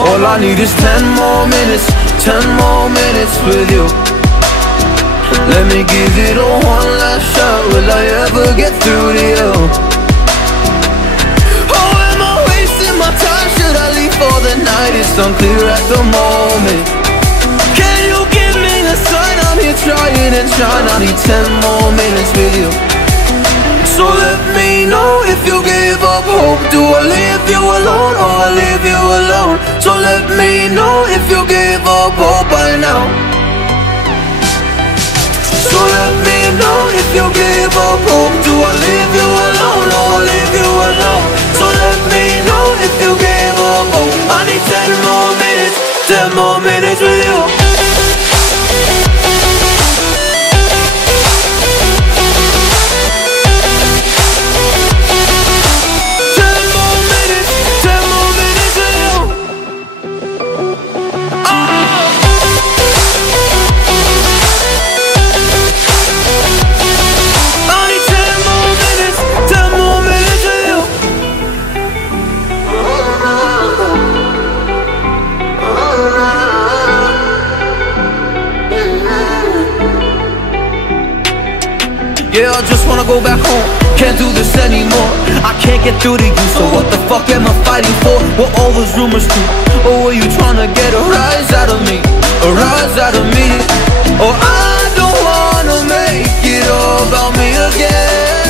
All I need is 10 more minutes, 10 more minutes with you. Let me give it a one last shot. Will I ever get through to you? Oh, am I wasting my time? Should I leave for the night? It's unclear at the moment. Can you give me a sign? I'm here trying and trying. I need 10 more minutes with you. So let me know if you give up hope. Do I leave you alone or I leave you alone? So let me know if you give up hope by now. So let me know if you give up hope. Do I leave you alone or I leave you alone? So let me know if you give up hope. I need 10 more minutes, 10 more minutes with you. Yeah, I just wanna go back home. Can't do this anymore. I can't get through to you, so what the fuck am I fighting for? What all those rumors do? Or were you trying to get a rise out of me? A rise out of me? Or I don't wanna make it all about me again.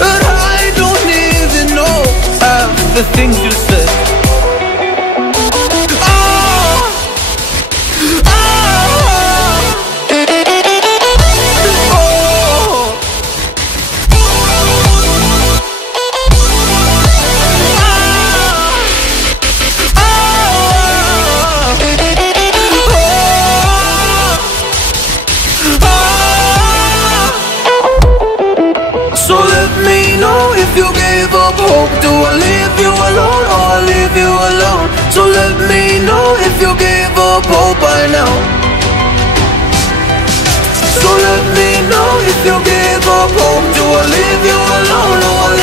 But I don't even know half the things you said. Do I leave you alone or I leave you alone? So let me know if you gave up hope by now. So let me know if you gave up hope. Do I leave you alone or I